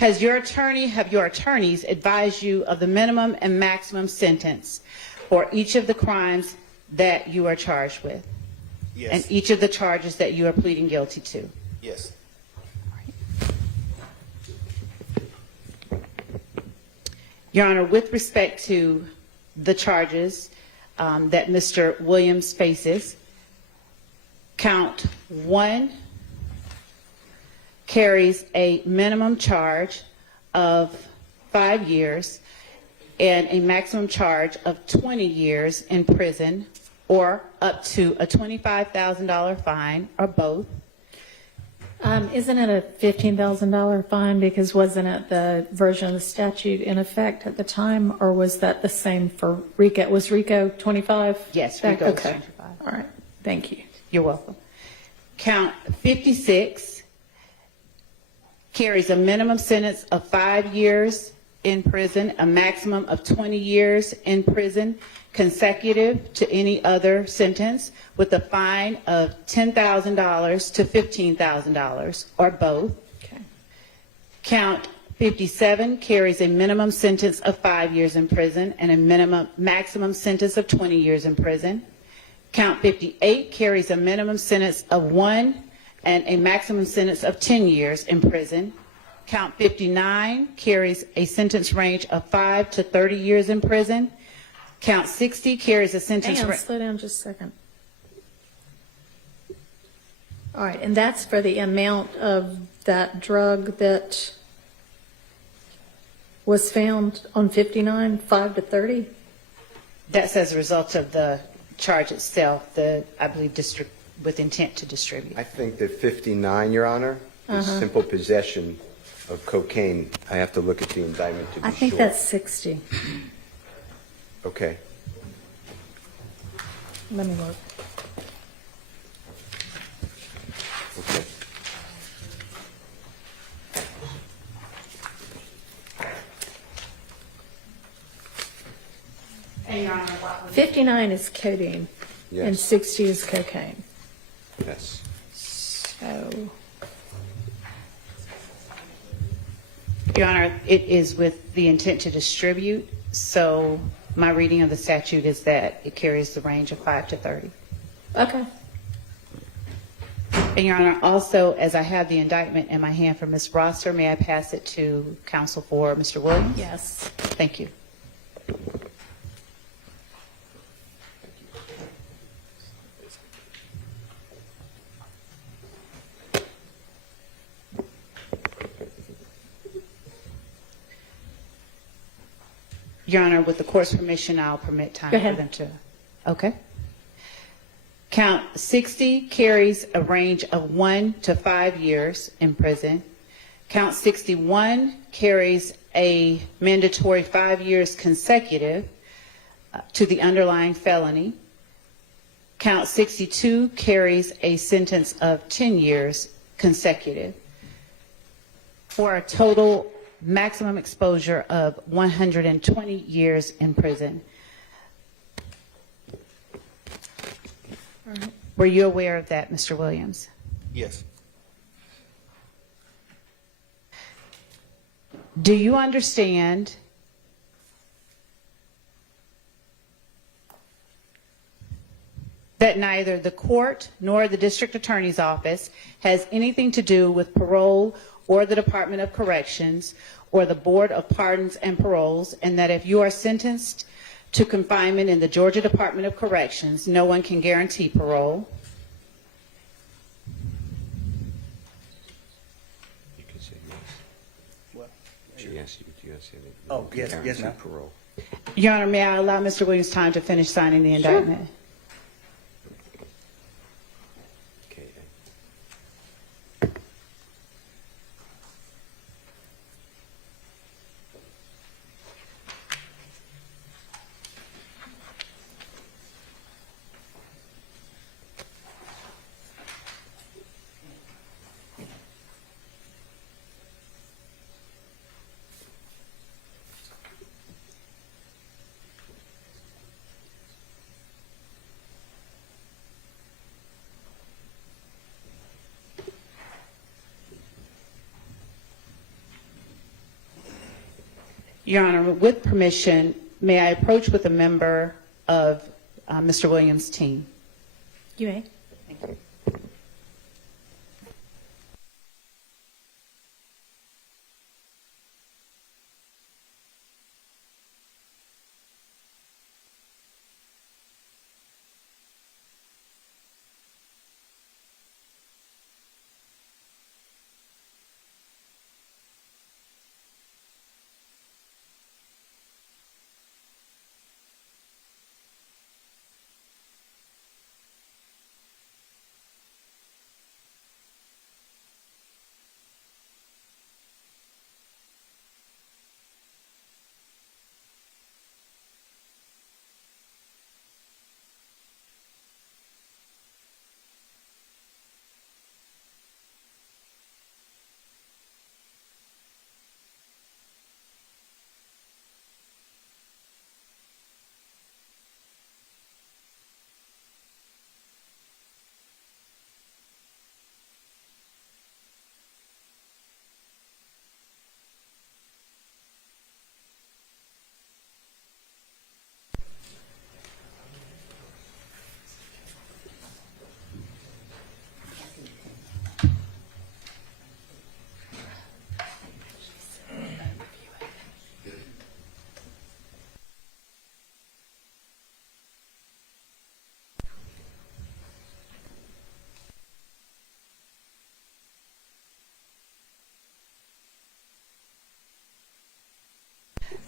Have your attorneys advised you of the minimum and maximum sentence for each of the crimes that you are charged with? Yes. And each of the charges that you are pleading guilty to? Yes. Your Honor, with respect to the charges that Mr. Williams faces, count 1 carries a minimum charge of 5 years and a maximum charge of 20 years in prison, or up to a $25,000 fine, or both. Isn't it a $15,000 fine, because wasn't it the version of the statute in effect at the time, or was that the same for RICO? Was RICO 25? Yes, RICO is Okay. 25. All right. Thank you. You're welcome. Count 56 carries a minimum sentence of 5 years in prison, a maximum of 20 years in prison, consecutive to any other sentence, with a fine of $10,000 to $15,000, or both. Okay. Count 57 carries a minimum sentence of 5 years in prison and a maximum sentence of 20 years in prison. Count 58 carries a minimum sentence of 1 and a maximum sentence of 10 years in prison. Count 59 carries a sentence range of 5 to 30 years in prison. Count 60 carries a sentence Hang on, slow down just a second. All right, and that's for the amount of that drug that was found on 59, 5 to 30? That's as a result of the charge itself, I believe, with intent to distribute. I think that 59, Your Honor, is simple possession of cocaine. I have to look at the indictment to be sure. I think that's 60. Okay. Let me look. Okay. And Your Honor, what was 59 is codeine, Yes. and 60 is cocaine. Yes. So, Your Honor, it is with the intent to distribute, so my reading of the statute is that it carries the range of 5 to 30. okay. And Your Honor, also, as I have the indictment in my hand from Ms. Rosser, may I pass it to counsel for Mr. Williams? Yes. Thank you. Your Honor, with the court's permission, I'll permit time Go for ahead. them to. Okay. Count 60 carries a range of 1 to 5 years in prison. Count 61 carries a mandatory 5 years consecutive to the underlying felony. Count 62 carries a sentence of 10 years consecutive, for a total maximum exposure of 120 years in prison. Were you aware of that, Mr. Williams? Yes. Do you understand that neither the court nor the district attorney's office has anything to do with parole or the Department of Corrections or the Board of Pardons and Paroles, and that if you are sentenced to confinement in the Georgia Department of Corrections, no one can guarantee parole? You can say yes. What? She asked you, do you say that? Oh, yes, yes, Guarantee ma'am. parole. Your Honor, may I allow Mr. Williams time to finish signing the indictment? Okay. Your Honor, with permission, may I approach with a member of Mr. Williams' team? You may. Thank you.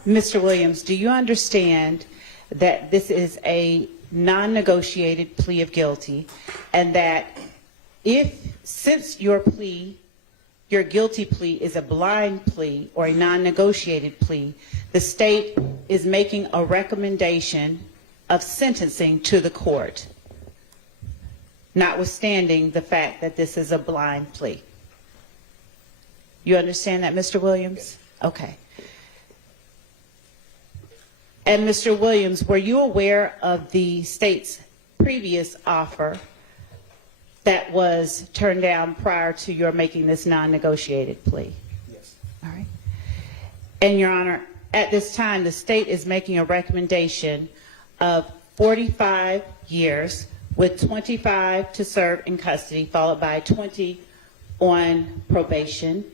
Mr. Williams, do you understand that this is a non-negotiated plea of guilty, and that since your guilty plea is a blind plea or a non-negotiated plea, the state is making a recommendation of sentencing to the court, notwithstanding the fact that this is a blind plea? You understand that, Mr. Williams? Okay. And Mr. Williams, were you aware of the state's previous offer that was turned down prior to your making this non-negotiated plea? Yes. All right. And Your Honor, at this time, the state is making a recommendation of 45 years with 25 to serve in custody, followed by 20 on probation,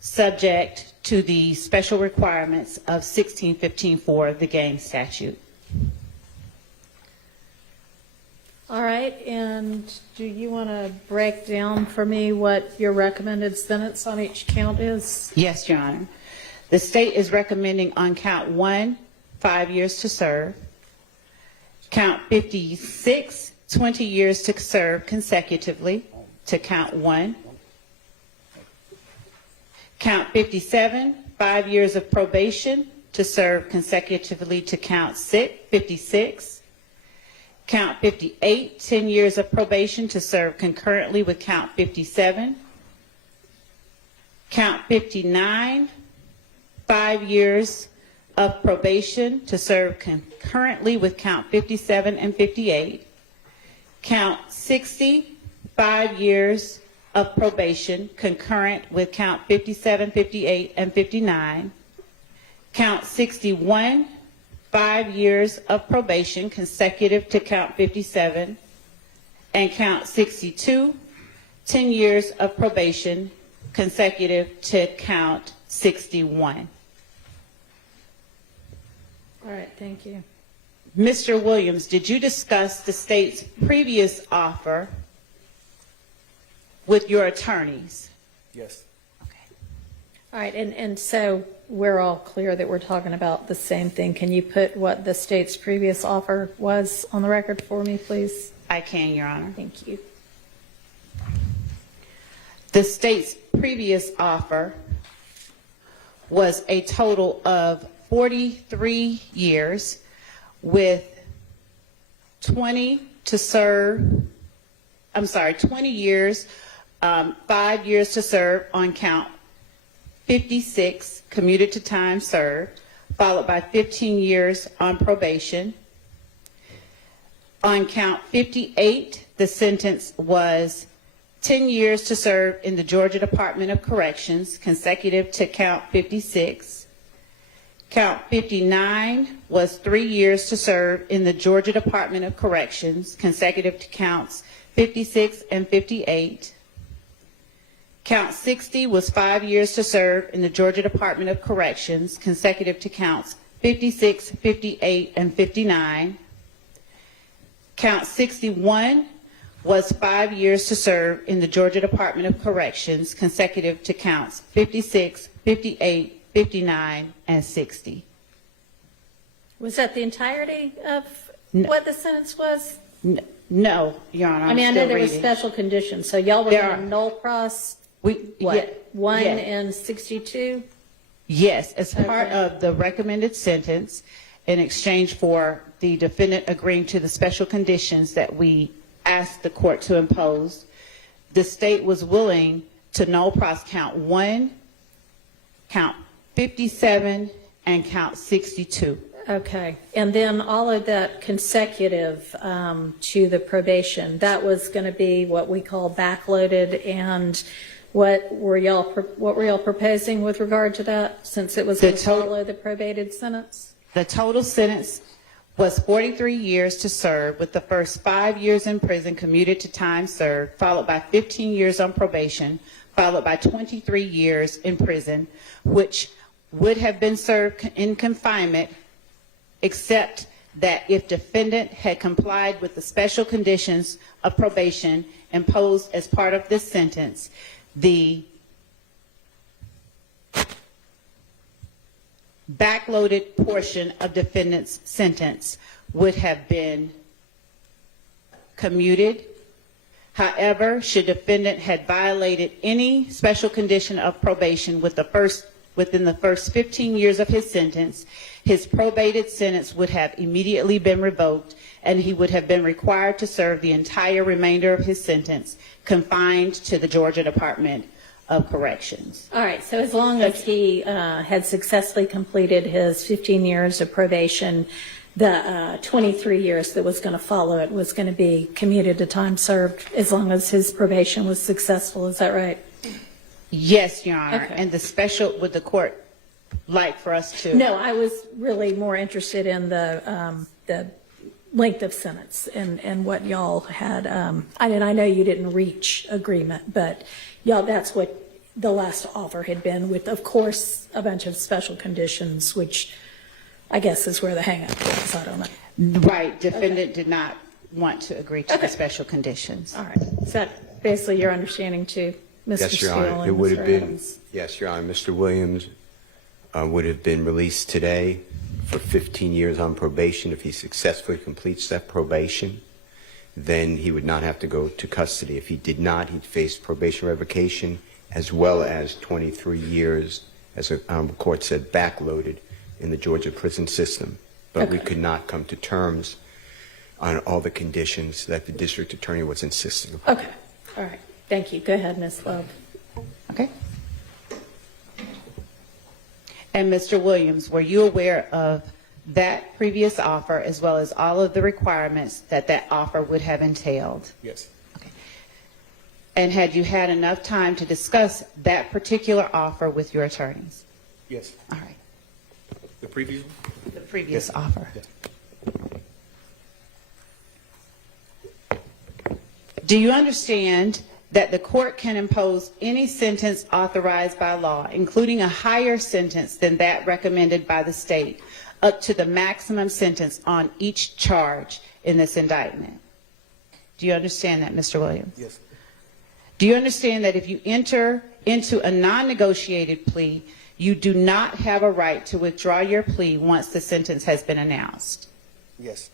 subject to the special requirements of 1615-4, the gang statute. All right, and do you want to break down for me what your recommended sentence on each count is? Yes, Your Honor. The state is recommending on count 1, 5 years to serve. Count 56, 20 years to serve consecutively to count 1. Count 57, 5 years of probation to serve consecutively to count 56. Count 58, 10 years of probation to serve concurrently with count 57. Count 59, 5 years of probation to serve concurrently with count 57 and 58. Count 60, 5 years of probation concurrent with count 57, 58, and 59. Count 61, 5 years of probation consecutive to count 57. And count 62, 10 years of probation consecutive to count 61. All right, thank you. Mr. Williams, did you discuss the state's previous offer with your attorneys? Yes. Okay. All right, and so we're all clear that we're talking about the same thing. Can you put what the state's previous offer was on the record for me, please? I can, Your Honor. Thank you. The state's previous offer was a total of 43 years with 20 years, 5 years to serve on count 56, commuted to time served, followed by 15 years on probation. On count 58, the sentence was 10 years to serve in the Georgia Department of Corrections, consecutive to count 56. Count 59 was 3 years to serve in the Georgia Department of Corrections, consecutive to counts 56 and 58. Count 60 was 5 years to serve in the Georgia Department of Corrections, consecutive to counts 56, 58, and 59. Count 61 was 5 years to serve in the Georgia Department of Corrections, consecutive to counts 56, 58, 59, and 60. Was that the entirety of No. what the sentence was? No, Your Honor, I mean, I I'm know still there were reading. special conditions, so y'all were There going are. to null cross, We, what, yeah, 1 yeah. and 62? Yes, as part Okay. of the recommended sentence, in exchange for the defendant agreeing to the special conditions that we asked the court to impose, the state was willing to null pros count 1, count 57, and count 62. Okay, and then all of that consecutive to the probation, that was going to be what we call backloaded, and what were y'all proposing with regard to that, since it was The going to follow the probated sentence? The total sentence was 43 years to serve, with the first 5 years in prison commuted to time served, followed by 15 years on probation, followed by 23 years in prison, which would have been served in confinement, except that if defendant had complied with the special conditions of probation imposed as part of this sentence, the backloaded portion of defendant's sentence would have been commuted. However, should defendant had violated any special condition of probation within the first 15 years of his sentence, his probated sentence would have immediately been revoked, and he would have been required to serve the entire remainder of his sentence confined to the Georgia Department of Corrections. All right, so as long as he had successfully completed his 15 years of probation, the 23 years that was going to follow it was going to be commuted to time served, as long as his probation was successful. Is that right? Yes, Your Honor. Okay. And the special, would the court like for us to? No, I was really more interested in the length of sentence and what y'all had. I mean, I know you didn't reach agreement, but y'all, that's what the last offer had been, with, of course, a bunch of special conditions, which I guess is where the hang-up was. I don't know. Right, defendant did not want to agree to the Okay. special conditions. All right. Is that basically your understanding too, Mr. Yes, Your Steele Honor. and It would Mr. have been, Adams? yes, Your Honor. Mr. Williams would have been released today for 15 years on probation. If he successfully completes that probation, then he would not have to go to custody. If he did not, he'd face probation revocation as well as 23 years, as the court said, backloaded in the Georgia prison system. But we Okay. could not come to terms on all the conditions that the district attorney was insisting upon. Okay. All right. Thank you. Go ahead, Ms. Love. Okay. And Mr. Williams, were you aware of that previous offer as well as all of the requirements that that offer would have entailed? Yes. Okay. And had you had enough time to discuss that particular offer with your attorneys? Yes. All right. The previous one? The previous offer. Do you understand that the court can impose any sentence authorized by law, including a higher sentence than that recommended by the state, up to the maximum sentence on each charge in this indictment? Do you understand that, Mr. Williams? Yes. Do you understand that if you enter into a non-negotiated plea, you do not have a right to withdraw your plea once the sentence has been announced? Yes.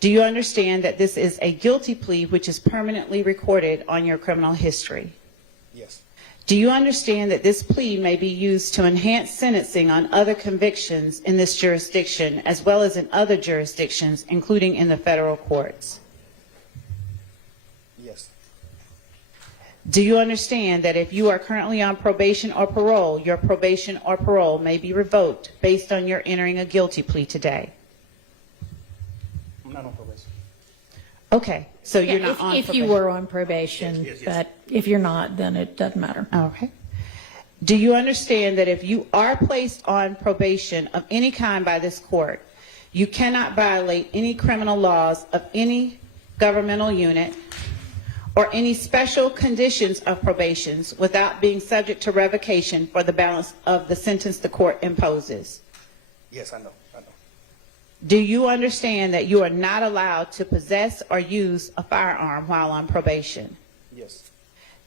Do you understand that this is a guilty plea which is permanently recorded on your criminal history? Yes. Do you understand that this plea may be used to enhance sentencing on other convictions in this jurisdiction as well as in other jurisdictions, including in the federal courts? Yes. Do you understand that if you are currently on probation or parole, your probation or parole may be revoked based on your entering a guilty plea today? I'm not on probation. Okay, so you're Yeah, not on if probation. you were on probation, Yes, yes, yes. but if you're not, then it doesn't matter. Okay. Do you understand that if you are placed on probation of any kind by this court, you cannot violate any criminal laws of any governmental unit or any special conditions of probations without being subject to revocation for the balance of the sentence the court imposes? Yes, I know. Do you understand that you are not allowed to possess or use a firearm while on probation? Yes.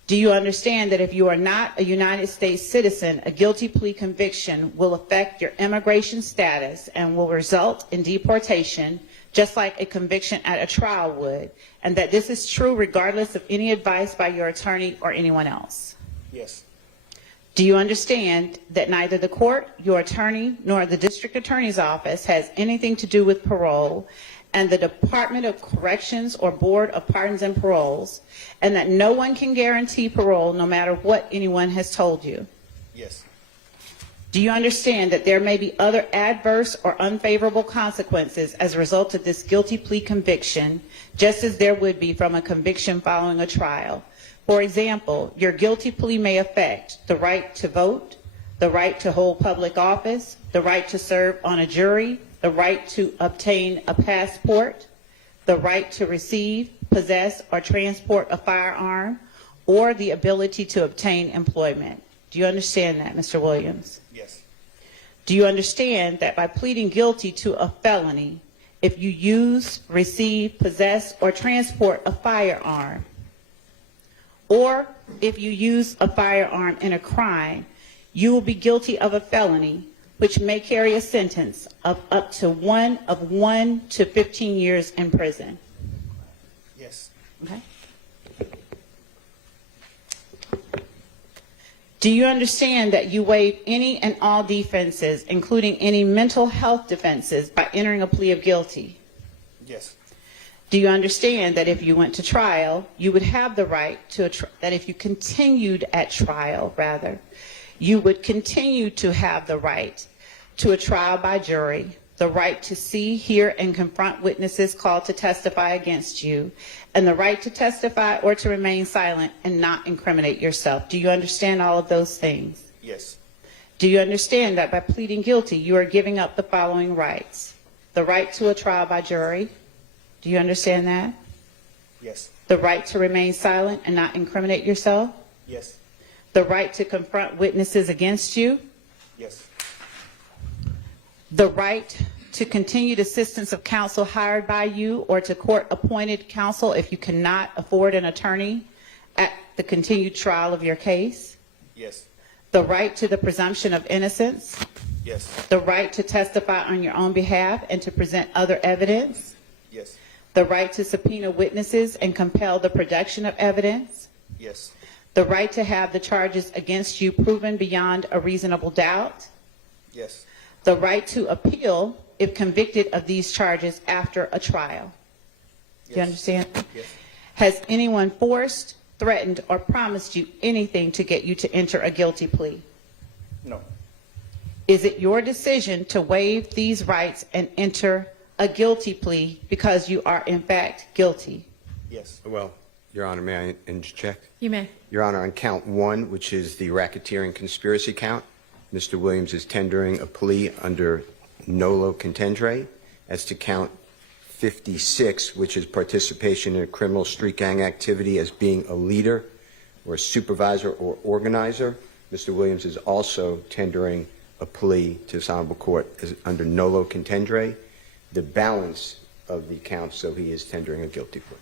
Do you understand that if you are not a United States citizen, a guilty plea conviction will affect your immigration status and will result in deportation, just like a conviction at a trial would, and that this is true regardless of any advice by your attorney or anyone else? Yes. Do you understand that neither the court, your attorney, nor the district attorney's office has anything to do with parole, and the Department of Corrections or Board of Pardons and Paroles, and that no one can guarantee parole no matter what anyone has told you? Yes. Do you understand that there may be other adverse or unfavorable consequences as a result of this guilty plea conviction, just as there would be from a conviction following a trial? For example, your guilty plea may affect the right to vote, the right to hold public office, the right to serve on a jury, the right to obtain a passport, the right to receive, possess, or transport a firearm, or the ability to obtain employment. Do you understand that, Mr. Williams? Yes. Do you understand that by pleading guilty to a felony, if you use, receive, possess, or transport a firearm, or if you use a firearm in a crime, you will be guilty of a felony which may carry a sentence of up to 1 to 15 years in prison? Yes. Okay. Do you understand that you waive any and all defenses, including any mental health defenses, by entering a plea of guilty? Yes. Do you understand that if you went to trial, you would have the right to that if you continued at trial, rather, you would continue to have the right to a trial by jury, the right to see, hear, and confront witnesses called to testify against you, and the right to testify or to remain silent and not incriminate yourself? Do you understand all of those things? Yes. Do you understand that by pleading guilty, you are giving up the following rights? The right to a trial by jury. Do you understand that? Yes. The right to remain silent and not incriminate yourself. Yes. The right to confront witnesses against you. Yes. The right to continued assistance of counsel hired by you or to court-appointed counsel if you cannot afford an attorney at the continued trial of your case. Yes. The right to the presumption of innocence. Yes. The right to testify on your own behalf and to present other evidence. Yes. The right to subpoena witnesses and compel the production of evidence. Yes. The right to have the charges against you proven beyond a reasonable doubt. Yes. The right to appeal if convicted of these charges after a trial. Do you understand? Yes. Has anyone forced, threatened, or promised you anything to get you to enter a guilty plea? No. Is it your decision to waive these rights and enter a guilty plea because you are in fact guilty? Yes. Well, Your Honor, may I interject? You may. Your Honor, on count 1, which is the racketeering conspiracy count, Mr. Williams is tendering a plea under nolo contendere. As to count 56, which is participation in a criminal street gang activity as being a leader or a supervisor or organizer, Mr. Williams is also tendering a plea to this honorable court under nolo contendere. The balance of the counts, so he is tendering a guilty plea.